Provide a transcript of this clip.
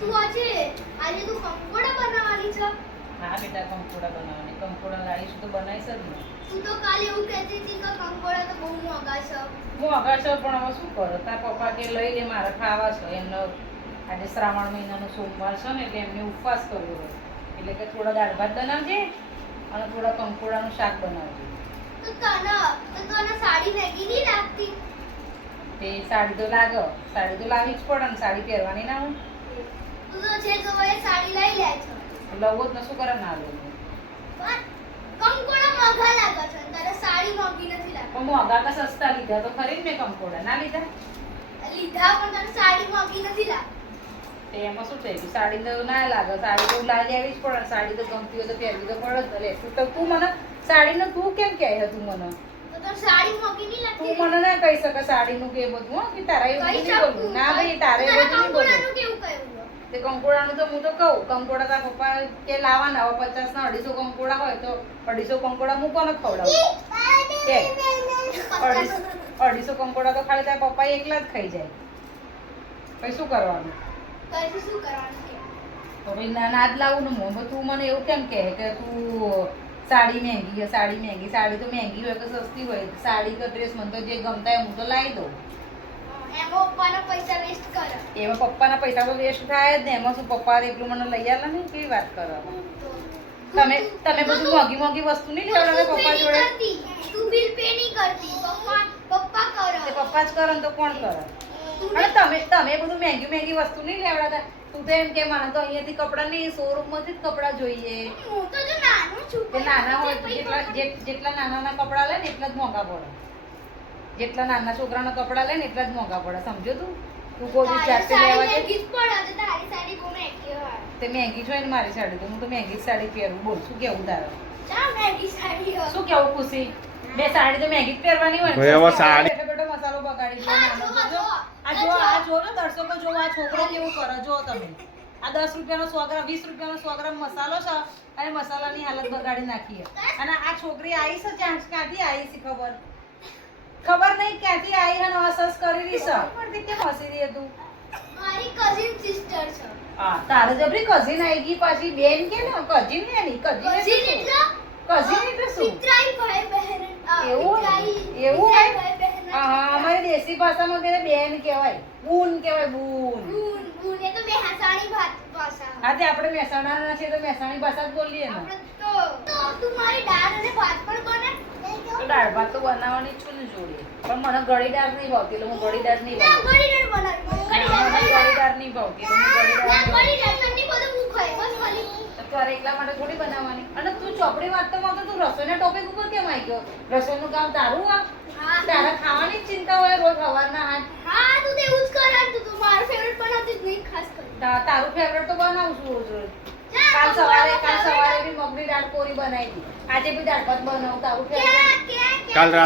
તું આજે આજે તું કંકોડા બનાવવાની છે? હા બેટા કંકોડા બનાવવાની. કંકોડા લાવીશું તો બનાવીશ જ ને. તું તો કાલે એવું કહેતી હતી કે કંકોડા તો બહુ મોંઘા છે. હું છે પણ હવે શું કરો? તાર પપ્પા કે લઈ લે મારે ખાવા છે. એમનો આજે શ્રાવણ મહિનાનો સોમવાર છે ને એટલે એમને ઉપવાસ કર્યો હોય. એટલે કે થોડા દાળ ભાત બનાવજે અને થોડા કંકોડાનું શાક બનાવજે. તો તને તો તને સાડી મેગી નહીં લાગતી? તે સાડી તો લાગો. સાડી તો લાવી જ પડે ને સાડી પહેરવાની ના હોય. તું તો જે જોવે સાડી લઈ લે છે. લવો જ ને શું કરે ના લવું કંકોડા મોંઘા લાગે છે. તારે સાડી મોંઘી નથી લાગતી. પણ મોંઘા કે સસ્તા લીધા તો ખરી મેં કંકોડા. ના લીધા? લીધા પણ તને સાડી મોંઘી નથી લાગતી. એમાં શું થઈ સાડી તો ના લાગે. સાડી તો લાવી લેવી જ પડે. સાડી તો ગમતી હોય તો પહેરવી તો પડે જ તું તો તું મને સાડીનો તું કેમ કહે તું મને? સાડી મોંઘી નહીં તું મને ના કહી શકે સાડીનું કે બધું કે તારા એવું ના ભાઈ તારે બધું નહીં બોલવું કંકોડાનું કેવું કહ્યું તે કંકોડાનું તો હું તો કહું કંકોડા તારા પપ્પા કે લાવવાના હવે પચાસ ના અઢીસો કંકોડા હોય તો અઢીસો કંકોડા હું કોને ખવડાવું. કે? અઢીસો કંકોડા તો ખાલી તારા પપ્પા એકલા જ ખાઈ જાય. પછી શું કરવાનું? શું કરવાનું તો ભાઈ ના જ લાવું ને મોં તું મને એવું કેમ કહે કે તું સાડી મહેંગી છે સાડી મહેંગી સાડી તો મહેંગી હોય કે સસ્તી હોય સાડી કે ડ્રેસ મને તો જે ગમતા હોય હું તો લાવી દઉં. એમાં પપ્પાના પૈસા તો વેસ્ટ થાય જ ને. એમાં શું પપ્પા એટલું મને લઈ આવે ને કેવી વાત કરો તમે તમે બધું મોંઘી મોંઘી વસ્તુ નહીં લેવડાવે પપ્પા જોડે? તું બિલ પે નહીં કરતી. પપ્પા પપ્પા કરે. પપ્પા જ કરે તો કોણ કરે? અને તમે તમે બધું મહેંગી મહેંગી વસ્તુ નહીં લેવડાતા તું તો એમ કે મને તો અહીંયાથી કપડાં નહીં શોરૂમમાંથી જ કપડાં જોઈએ. હું તો જો નાનું છું. નાના હોય તો જેટલા જેટલા નાના નાના કપડાં લે ને એટલા જ મોંઘા પડે. જેટલા નાના છોકરાના કપડાં લે ને એટલા જ મોંઘા પડે. સમજો તું? તું કોઈ બી તારી લેવા જાય તો મહેંગી છે ને મારી સાડી તો હું તો મહેંગી સાડી પહેરું. બોલ શું કેવું તારે? શું કેવું ખુશી? બે સાડી તો મહેંગી જ પહેરવાની હોય ને. સાડી- મસાલો બગાડી. આ જો આ જો ને દર્શકો જો આ છોકરો કેવું કરે જો તમે. આ દસ રૂપિયાનો સો ગ્રામ વીસ રૂપિયાનો સો ગ્રામ મસાલો છે અને મસાલાની હાલત બગાડી નાખીએ અને આ છોકરી આવી છે ચાંચ ક્યાંથી આવી છે ખબર. ખબર નહીં ક્યાંથી આવી અને અસસ કરી રહી છે પડતી કેમ હસી રહી તું મારી કઝિન સિસ્ટર છે. હા તારે જબરી કઝિન આવી ગઈ પાછી બેન કે ને? કઝિન ને ની કઝિન કઝિન એટલે કઝિન એટલે શું? પિતરાઈ ભાઈ બહેન એવું? એવું હોય? હા અમારી દેશી ભાષામાં તેને બેન કહેવાય બૂન કહેવાય બૂન. બૂન બૂન એ તો મહેસાણી ભાષા. હા તે આપણે મહેસાણાના છીએ તો મહેસાણી ભાષા જ બોલીએ ને. આપણે તો તો તું મારી દાળ અને ભાત પણ બને દાળ ભાત તો બનાવવાની છું ને જોડે. પણ મને ગળી દાળ નહીં ભાવતી એટલે હું ગળી દાળ નહીં ભાવતી ગળી દાળ નહીં ભાવતી તારે એકલા માટે થોડી બનાવવાની. અને તું ચોપડી વાંચતો વાંચતો તું રસોઈના ટોપિક ઉપર કેમ આવી ગયો? રસોઈનું કામ તારું આ? તારા ખાવાની જ ચિંતા હોય રોજ સવારના હાથ હા તું તે જ કર તું તું મારું ફેવરેટ બનાવતી જ નહીં ખાસ કરી તા- તારું ફેવરેટ તો બનાવું છું રોજ રોજ. કાલ સવારે કાલ સવારે બી મગની દાળ કોરી બનાવી હતી. આજે બી દાળ ભાત બનાવું તારું ફેવરેટ કાલ